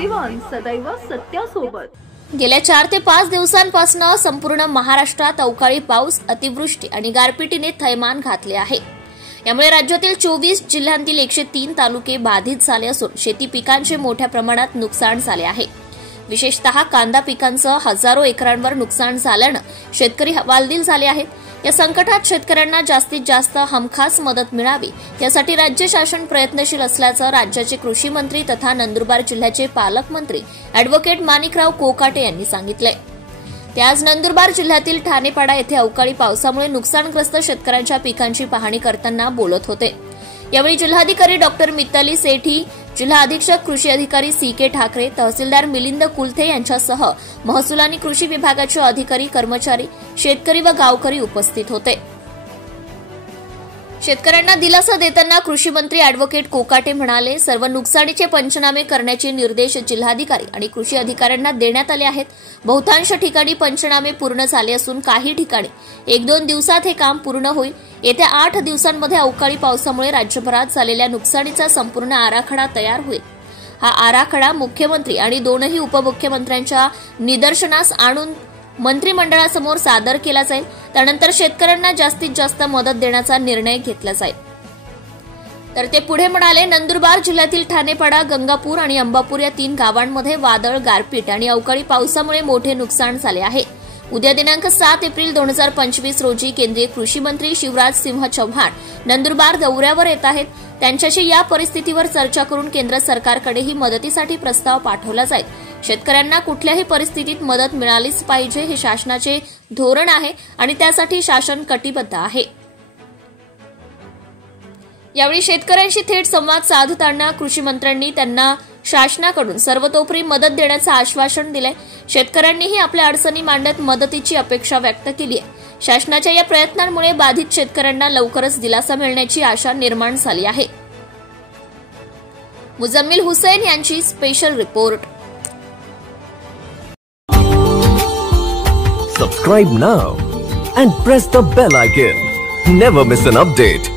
सत्यवान सदैव सत्यासोबत। गेल्या 4 ते 5 दिवसांपासून संपूर्ण महाराष्ट्रात अवकाळी पाऊस, अतिवृष्टी आणि गारपिटीने थैमान घातले आहे। यामुळे राज्यातील 24 जिल्ह्यांतील 103 तालुके बाधित झाले असून शेती पिकांचे मोठ्या प्रमाणात नुकसान झाले आहे। विशेषतः कांदा पिकांचं हजारो एकरांवर नुकसान झाल्यानं शेतकरी हवालदिल झाले आहेत। या संकटात शेतकऱ्यांना जास्तीत जास्त हमखास मदत मिळावी यासाठी राज्य शासन प्रयत्नशील असल्याचं राज्याचे कृषी मंत्री तथा नंदुरबार जिल्ह्याचे पालकमंत्री अॅडव्होकेट माणिकराव कोकाटे यांनी सांगितलंय। ते आज नंदुरबार जिल्ह्यातील ठाणेपाडा येथे अवकाळी पावसामुळे नुकसानग्रस्त शेतकऱ्यांच्या पिकांची पाहणी करताना बोलत होते। यावेळी जिल्हाधिकारी डॉक्टर मिताली सेठी, जिल्हा अधीक्षक कृषी अधिकारी सी.के. ठाकरे, तहसीलदार मिलिंद कुलथे यांच्यासह महसूल आणि कृषी विभागाचे अधिकारी, कर्मचारी, शेतकरी व गावकरी उपस्थित होते। शेतकऱ्यांना दिलासा देताना कृषी मंत्री अॅडव्होकेट कोकाटे म्हणाले, सर्व नुकसानीचे पंचनामे करण्याचे निर्देश जिल्हाधिकारी आणि कृषी अधिकाऱ्यांना देण्यात आले आहेत। बहुतांश ठिकाणी पंचनामे पूर्ण झाले असून काही ठिकाणी 1-2 दिवसात हे काम पूर्ण होईल। येत्या 8 दिवसांमध्ये अवकाळी पावसामुळे राज्यभरात झालेल्या नुकसानीचा संपूर्ण आराखडा तयार होईल। हा आराखडा मुख्यमंत्री आणि 2 उपमुख्यमंत्र्यांच्या निदर्शनास आणून मंत्रिमंडळासमोर सादर केला जाईल। त्यानंतर शेतकऱ्यांना जास्तीत जास्त मदत देण्याचा निर्णय घेतला जाईल। तर ते पुढे म्हणाले, नंदुरबार जिल्ह्यातील ठाणेपाडा, गंगापूर आणि अंबापूर या 3 गावांमध्ये वादळ, गारपीट आणि अवकाळी पावसामुळे मोठे नुकसान झाले आहे। उद्या दिनांक 7 एप्रिल 2025 रोजी केंद्रीय कृषी मंत्री शिवराज सिंह चौहान नंदुरबार दौऱ्यावर येत आहेत। त्यांच्याशी या परिस्थितीवर चर्चा करून केंद्र सरकारकडेही मदतीसाठी प्रस्ताव पाठवला जाईल। शेतकऱ्यांना कुठल्याही परिस्थितीत मदत मिळालीच पाहिजे हे शासनाचे धोरण आहे आणि त्यासाठी शासन कटिबद्ध आहे। यावेळी शेतकऱ्यांशी थेट संवाद साधताना कृषी मंत्र्यांनी त्यांना शासनाकडून सर्वतोपरी मदत देण्याचं आश्वासन दिलंय। शेतकऱ्यांनीही आपल्या अडचणी मांडत मदतीची अपेक्षा व्यक्त केली आहे। शासनाच्या या प्रयत्नांमुळे बाधित शेतकऱ्यांना लवकरच दिलासा मिळण्याची आशा निर्माण झाली आहे। मुजम्मिल हुसैन यांची special report. Subscribe now and press the bell icon. Never miss an update.